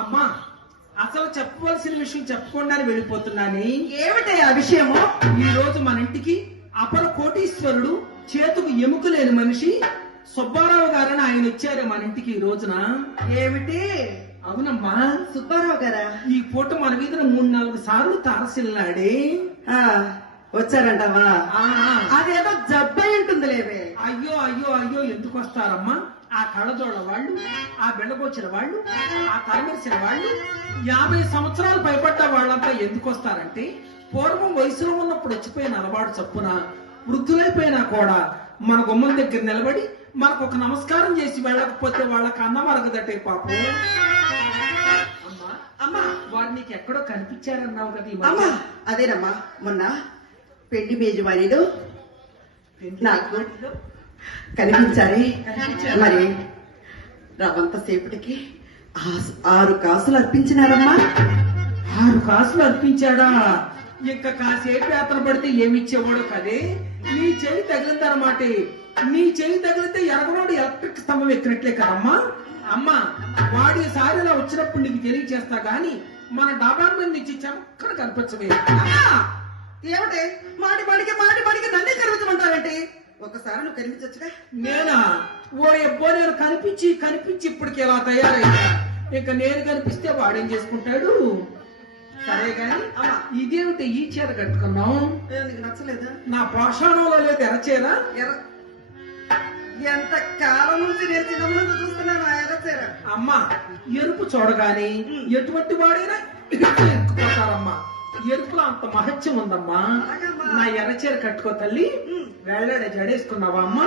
అమ్మా అసలు చెప్పవలసిన విషయం చెప్పకుండా వెళ్ళిపోతున్నాను. ఏమిటి ఆ విషయము? ఈ రోజు మన ఇంటికి అపర కోటీశ్వరుడు, చేతుకు ఎముక లేని మనిషి సుబ్బారావు గారని ఆయన వచ్చారు మన ఇంటికి ఈ రోజున. ఏమిటి? అవునమ్మా, సుబ్బారావు గారా? ఈ పూట మన మీద 3-4 సార్లు తారసిల్లాడే. ఆ, వచ్చారంటావా? ఆ, అదేదో జబ్బై ఉంటుంది లేవే. అయ్యో అయ్యో అయ్యో ఎందుకు వస్తారమ్మా? ఆ కళ్ళజోడ వాళ్ళు, ఆ బెండపోచిన వాళ్ళు, ఆ తలమెరిసిన వాళ్ళు, 50 సంవత్సరాలు పైబడ్డ వాళ్ళంతా ఎందుకు వస్తారంటే, పూర్వం వయసులో ఉన్నప్పుడు వచ్చిపోయిన అలవాటు చప్పున వృద్ధులైపోయినా కూడా మన గుమ్మం దగ్గర నిలబడి మనకు ఒక నమస్కారం చేసి వెళ్ళకపోతే వాళ్ళకి అన్నం అరగదటే పాపం. అమ్మా అమ్మా, వారు నీకు ఎక్కడో కనిపించారన్నావు కదా ఈ మధ్య. అమ్మా అదేనమ్మా, మొన్న పెండి మేజువాణిలో నాకు కనిపించారే. మరి రవంత సేపటికి 6 కాసులు అర్పించినారమ్మా. 6 కాసులు అర్పించాడా? ఇంకా కాసేపు యాత్ర పడితే ఏమిచ్చేవాడు కదే. నీ చెయ్యి తగిలిందన్నమాట. నీ చెయ్యి తగిలితే ఎరగవాడు ఎలక్ట్రిక్ స్తంభం ఎక్కినట్లే కదమ్మా. అమ్మా, వాడి సారి ఇలా వచ్చినప్పుడు నీకు తెలియచేస్తా గాని మన డాబా మీద నుంచి చక్కన కనిపించవే. ఏమిటి మాడి నన్నే కనిపించమంటావేంటి? ఒకసారి నువ్వు కనిపించచ్చుగా. నేనా? ఓ ఎబ్బో, నేను కనిపించి ఇప్పటికి ఇలా తయారయ్యా. ఇక నేను కనిపిస్తే వాడేం చేసుకుంటాడు? సరే గాని ఇదేమిటి ఈ చీర కట్టుకున్నావు? నీకు నచ్చలేదా? నా పోషణంలో లేదు ఎర్రచీర. ఎంత కాలం నుంచి నేను చిన్నప్పుడు చూస్తున్నాను ఆ ఎర్రచీర. అమ్మా, ఎరుపు చూడగానే ఎటువంటి వాడైనా ఎక్కుపోతారమ్మా. ఎరుపులో అంత మహత్యం ఉందమ్మా. నా ఎర్రచీర కట్టుకో తల్లి. వేళ్ళాడే జడేసుకున్నావా అమ్మా?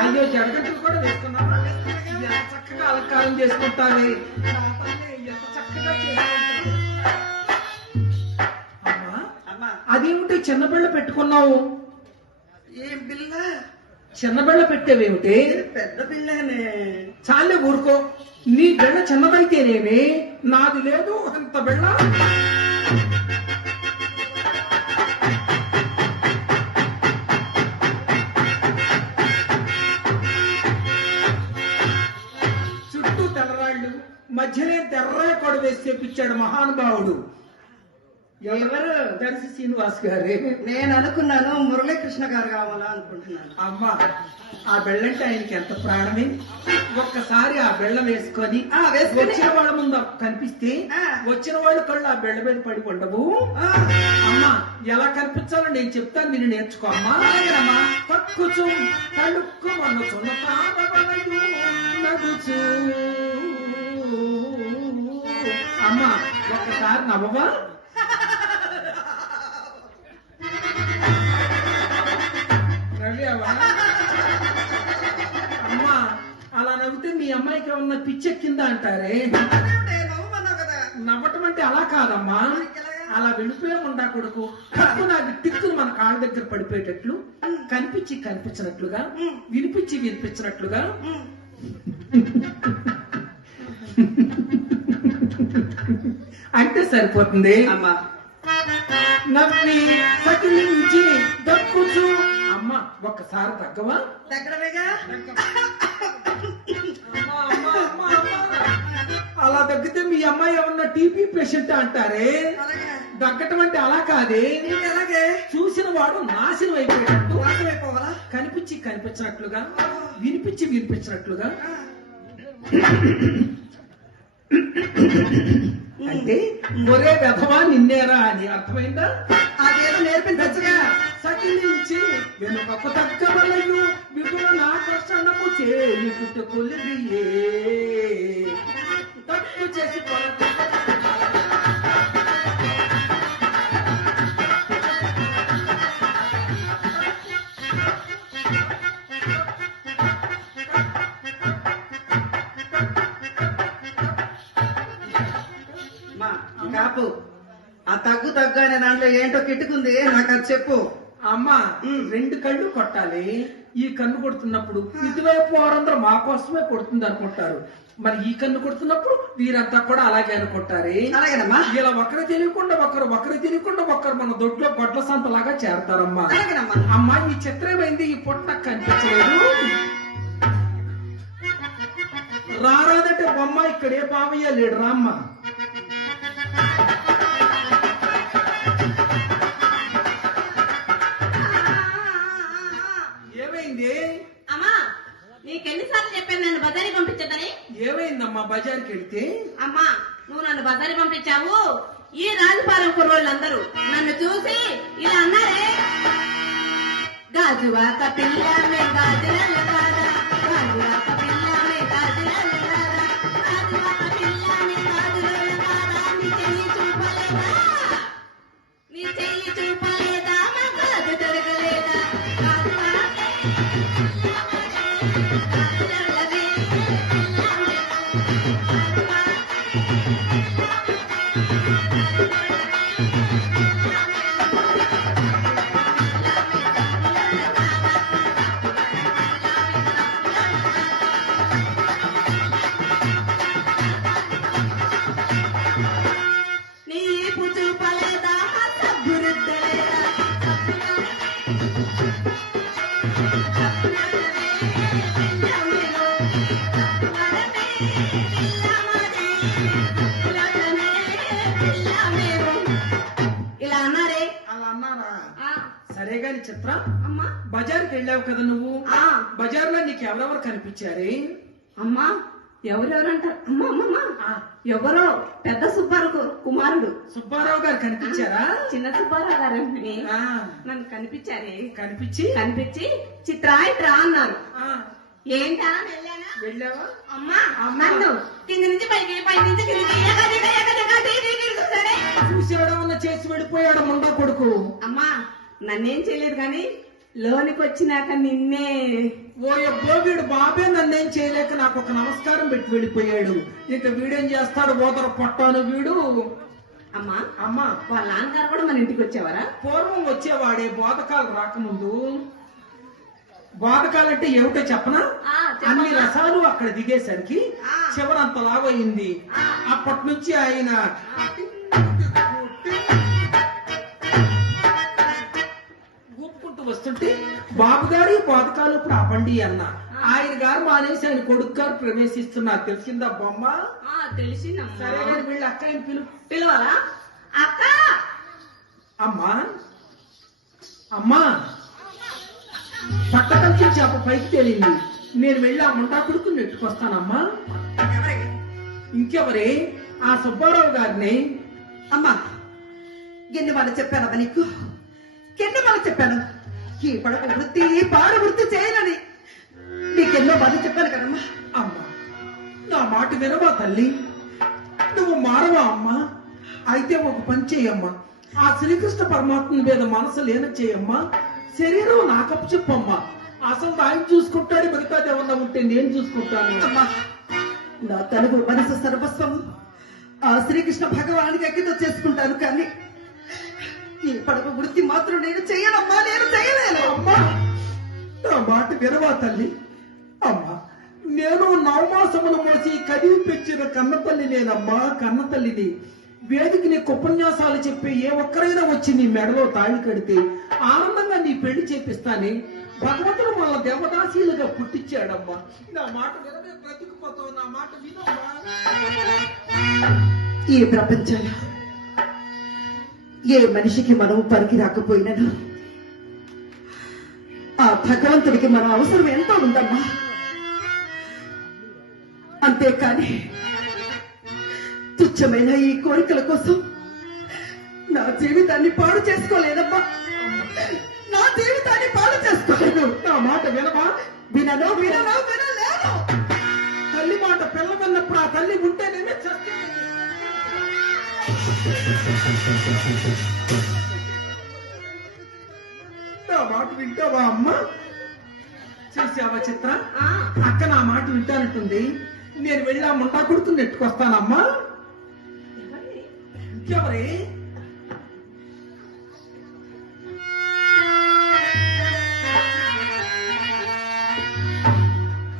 అయ్యో, జడగట్టులు కూడా వేసుకున్నావా? ఎంత చక్కగా అలంకారం చేసుకుంటావే. ఎంత చక్కగా చేసుకుంటావు. అమ్మా, అదేమిటి చిన్న బిళ్ళ పెట్టుకున్నావు? ఏం బిళ్ళ? చిన్న బిళ్ళ పెట్టేవేమిటి? పెద్ద బిళ్ళనే. చాలే ఊరుకో. నీ బిళ్ళ చిన్నదైతేనేమి, నాది లేదు అంత బిళ్ళ. చుట్టూ తెల్లరాళ్ళు, మధ్యనే తెర్ర కొడ వేసి తెప్పించాడు మహానుభావుడు. ఎవరు? దర్శి శ్రీనివాస్ గారే. నేను అనుకున్నాను మురళీకృష్ణ గారు కావాలా అనుకుంటున్నాను. అమ్మా, ఆ బెళ్ళంటే ఆయనకి ఎంత ప్రాణమే. ఒక్కసారి ఆ బెళ్ళ వేసుకొని వచ్చిన వాళ్ళ ముందు కనిపిస్తే వచ్చిన వాళ్ళ కళ్ళు ఆ బెళ్ళ మీద పడి ఉండవు. అమ్మా, ఎలా కనిపించాలో నేను చెప్తాను, మీరు నేర్చుకో అమ్మా. తక్కుచు తడుక్కు మనచున్న నగుచు. అమ్మా, ఒక్కసారి నవ్వవా? అమ్మా, అలా నవ్వితే మీ అమ్మాయికి ఏమన్నా పిచ్చెక్కిందా అంటారే. నవ్వటం అంటే అలా కాదమ్మా, అలా వెళ్ళిపోయే ఉండా కొడుకు తప్పు నాకు టిక్కులు మన కాళ్ళ దగ్గర పడిపోయేటట్లు, కనిపించినట్లుగా, వినిపించినట్లుగా. అంటే సరిపోతుంది అమ్మా. నవ్వి సకిలించి దక్కుచు. అమ్మా, ఒక్కసారి తగ్గవా? తగ్గడమేగా. అలా తగ్గితే మీ అమ్మాయి ఏమన్నా టీపీ పేషెంట్ అంటారే. దగ్గటం అంటే అలా కాదే. అలాగే చూసిన వాడు నాశనం అయిపోయేటట్టు, అయిపోవాలా? కనిపించినట్లుగా, వినిపించినట్లుగా. అంటే ఒరే వెధవా నిన్నేరా అని అర్థమైందా? అదేదో నేర్పించచ్చుగా. సకిలించి వెనుకకు తగ్గవలయు విపుల నాకర్షణము చేయుట కొలిదియే. తప్పు చేసి కాపు. ఆ తగ్గు అనే దాంట్లో ఏంటో కిట్టుకుంది, నాకు అది చెప్పు. అమ్మా, 2 కళ్ళు కొట్టాలి. ఈ కన్ను కొడుతున్నప్పుడు ఇటువైపు వారందరూ మా కోసమే కొడుతుంది అనుకుంటారు. మరి ఈ కన్ను కొడుతున్నప్పుడు వీరంతా కూడా అలాగే అనుకుంటారే. అలాగేనమ్మా. ఇలా ఒకరు తెలియకుండా ఒకరు మన దొడ్లో గొడ్ల సంతలాగా చేరతారమ్మా. అమ్మా, ఈ చిత్రమైంది ఈ పొట్ట కనిపించలేదు. రారాదంటే బొమ్మ ఇక్కడే బావయ్య లేడు రామ్మ. ఏమైంది అమ్మా నీకెన్నిసార్లు చెప్పాను నన్ను బజారీ పంపించదని? ఏమైందమ్మా బజార్కి వెళ్తే? అమ్మా నువ్వు నన్ను బజారీ పంపించావు. ఈ రాజుపాలెం కుర్రోళ్ళందరూ నన్ను చూసి ఇలా అన్నారే, గాజువాక పిల్లమే గాజుల కాదా, గాజువాక పిల్లమే గాజుల కాదా, గాజువాక పిల్లమే గాజుల కాదా, నీ చెయ్యి చూపలేదా, నీ చెయ్యి చూపలేదా, మా గాజు దొరకలేదా, గాజువాకే గాజులది, నీ పుచ్చు పలేదా, సబ్బురుద్దలేదా, ఇలా అన్నారే. అలా అన్నారా? ఆ, సరే గాని చిత్ర, అమ్మా బజార్కి వెళ్ళావు కదా నువ్వు. ఆ. బజార్లో నీకు ఎవరెవరు కనిపించారే? అమ్మా ఎవరెవరంటారు? అమ్మా అమ్మమ్మ ఆ, ఎవరో పెద్ద సుబ్బారావు కుమారుడు సుబ్బారావు గారు కనిపించారా? చిన్న సుబ్బారావు గారని ఆ, నన్ను కనిపించారే. కనిపించి కనిపించి చిత్రా ఇట్రా అన్నారు. ఆ, ఏంటా అని వెళ్ళానా? వెళ్ళావా? అమ్మా అమ్మా. నన్ను కింది నుంచి పైకి పై నుంచి కిందికి ఎగదిగ ఎగదిగ టీటీటీ చూసాడే. చూసేవాడమన్నా చేసి వెళ్ళిపోయాడు ముండా కొడుకు. అమ్మా నన్నేం చేయలేదు కానీ లోనికి వచ్చినాక నిన్నే. ఓ ఎబ్బో వీడు బాబే నన్నేం చేయలేక నాకు ఒక నమస్కారం పెట్టి వెళ్ళిపోయాడు. ఇక వీడేం చేస్తాడు ఓదర పొట్టాను వీడు. అమ్మా అమ్మా వాళ్ళ నాన్నగారు కూడా మన ఇంటికి వచ్చేవారా? పూర్వం వచ్చేవాడే బోధకాలు రాకముందు. బోధకాలంటే ఏమిటో చెప్పనా? ఆ, చెప్పమ్మా. అన్ని రసాలు అక్కడ దిగేసరికి ఆ. చివరంత లావయింది. ఆ. అప్పటి నుంచి ఆయన ఊపుకుంటూ వస్తుంటే బాబు గారి బోధకాలు ఇప్పుడు అవ్వండి అన్న. ఆయన గారు మానేసి ఆయన కొడుకు గారు ప్రవేశిస్తున్నారు. తెలిసిందా బొమ్మ? ఆ, తెలిసిందమ్మా. సరే కానీ వీళ్ళ అక్కని పిలవాలా? అక్క అమ్మా అమ్మా పట్టకంచి చేప పైకి తేలింది. నేను వెళ్ళి ఆ ముండా కొడుకు నెట్టుకొస్తానమ్మా. ఇంకెవరే? ఆ సుబ్బారావు గారిని. అమ్మా ఎన్ని వాళ్ళు చెప్పానమ్మా నీకు? ఎన్ని వాళ్ళు చెప్పాను ఈ పడక వృత్తి పాడు వృత్తి చేయనని? నీకెన్నో బాధ చెప్పాను కదమ్మా. అమ్మా నా మాట వినవా తల్లి? నువ్వు మారవా అమ్మా? అయితే ఒక పని చేయమ్మా, ఆ శ్రీకృష్ణ పరమాత్మ మీద మనసు లేన చేయమ్మా. శరీరం నాకప్పు చెప్పమ్మా. అసలు ఆయన చూసుకుంటాడు, మిగతాది ఏమన్నా ఉంటే నేను చూసుకుంటాను. అమ్మా నా తనువు మనసు సర్వస్వము ఆ శ్రీకృష్ణ భగవానికి అంకితం చేసుకుంటాను, కానీ ఈ పడక వృత్తి మాత్రం నేను చెయ్యనమ్మా, నేను చెయ్యలేను. అమ్మా నా మాట వినవా తల్లి? అమ్మా నేను నవమాసములు మోసి కదివి పెంచిన కన్న తల్లి నేనమ్మా, కన్న తల్లిని. వేదిక నీకు ఉపన్యాసాలు చెప్పి ఏ ఒక్కరైనా వచ్చి నీ మెడలో తాళి కడితే ఆనందంగా నీ పెళ్లి చేపిస్తానే. భగవంతుడు మన దేవదాసీలుగా పుట్టించాడమ్మా. నా మాట వినవే, బ్రతికిపోతావు. నా మాట వినమ్మా. ఈ ప్రపంచంలో ఏ మనిషికి మనం పనికి రాకపోయినను ఆ భగవంతుడికి మన అవసరం ఎంతో ఉందమ్మా. అంతేకాని తుచ్చమైన ఈ కోరికల కోసం నా జీవితాన్ని పాడు చేసుకోలేదమ్మా. నా జీవితాన్ని పాడు చేసుకోలేదు. నా మాట వినవా? వినను వినను వినలేను. తల్లి మాట పిల్ల విన్నప్పుడు ఆ తల్లి ఉంటేనేమే చస్తే. నా మాట వింటావా అమ్మా? చూసావా చిత్ర, ఆ, అక్క నా మాట వింటానంటుంది. నేను వెళ్ళి ఆ ముండా కొడుకు నెట్టుకొస్తానమ్మా. ఎవరి? ఇంకెవరే?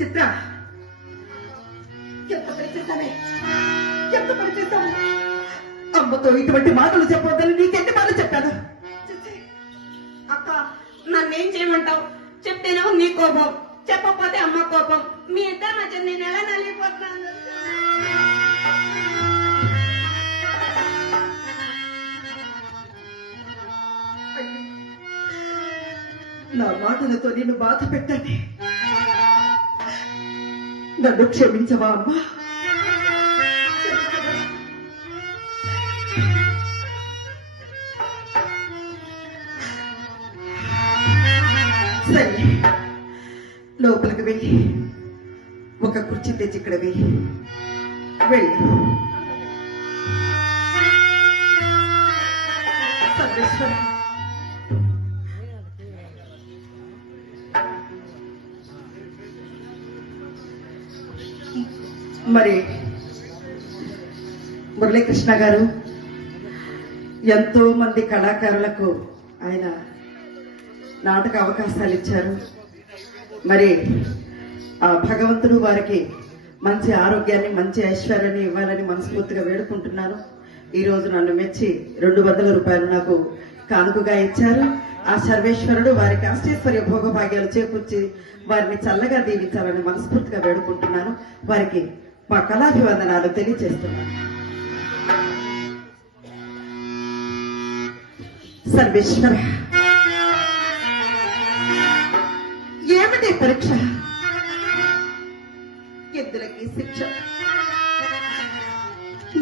చిత్ర ఎంత పని చేశానే, ఎంత పని చేశావు? అమ్మతో ఇటువంటి మాటలు చెప్పొద్దని నీకెన్ని మాటలు చెప్పాను. అక్క నన్నేం చేయమంటావు? చెప్తేనేమో నీ కోపం, చెప్పకపోతే అమ్మ కోపం. మీ ఇద్దరి మధ్య నేను ఎలా నలిగిపోతున్నాను. నా మాటలతో నిన్ను బాధ పెట్టాను. నన్ను క్షమించవా అమ్మా? సరే, లోపలికి వెళ్ళి ఒక కుర్చీ తెచ్చి ఇక్కడ వెళ్ళు. సర్వేశ్వర, మరి మురళీకృష్ణ గారు ఎంతో మంది కళాకారులకు ఆయన నాటక అవకాశాలు ఇచ్చారు. మరి ఆ భగవంతుడు వారికి మంచి ఆరోగ్యాన్ని, మంచి ఐశ్వర్యాన్ని ఇవ్వాలని మనస్ఫూర్తిగా వేడుకుంటున్నాను. ఈ రోజు నన్ను మెచ్చి 200 రూపాయలు నాకు కానుకగా ఇచ్చారు. ఆ సర్వేశ్వరుడు వారికి అష్టైశ్వర్య భోగభాగ్యాలు చేకూర్చి వారిని చల్లగా దీవించాలని మనస్ఫూర్తిగా వేడుకుంటున్నాను. వారికి మా కళాభివందనాలు తెలియజేస్తున్నాను. సర్వేశ్వర, ఏమిటి పరీక్ష? ఎందులకి శిక్ష?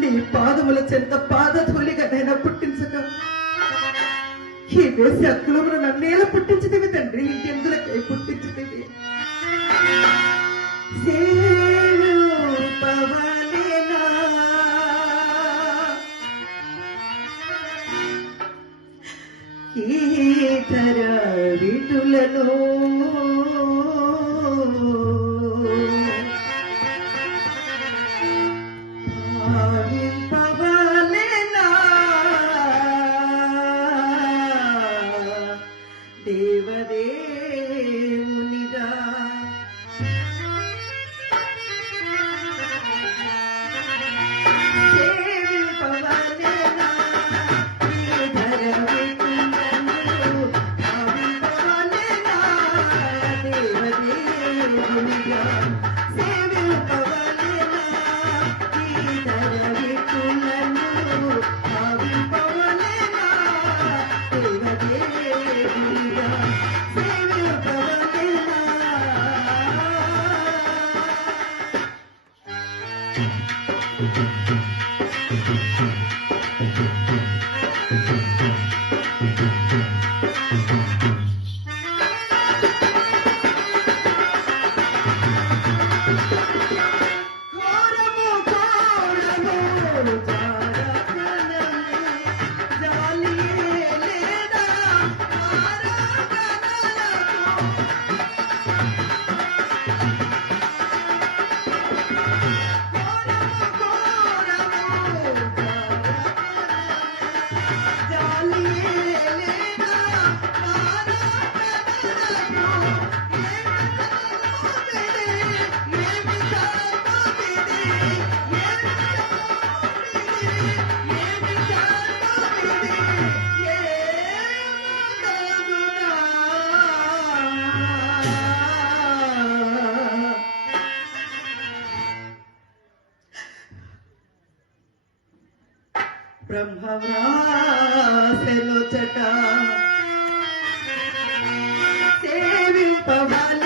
నీ పాదముల చెంత పాదధూళిగా నైనా పుట్టించక ఈ వేసి అక్కులమును నన్నేలా పుట్టించుతేవి తండ్రి, ఎందులకై పుట్టించుతేవి? ఈతర విటులను భావింపవలెనా దేవదేవునిగా? బ్రహ్మవ్రాసెను చట సేవింపవలెనా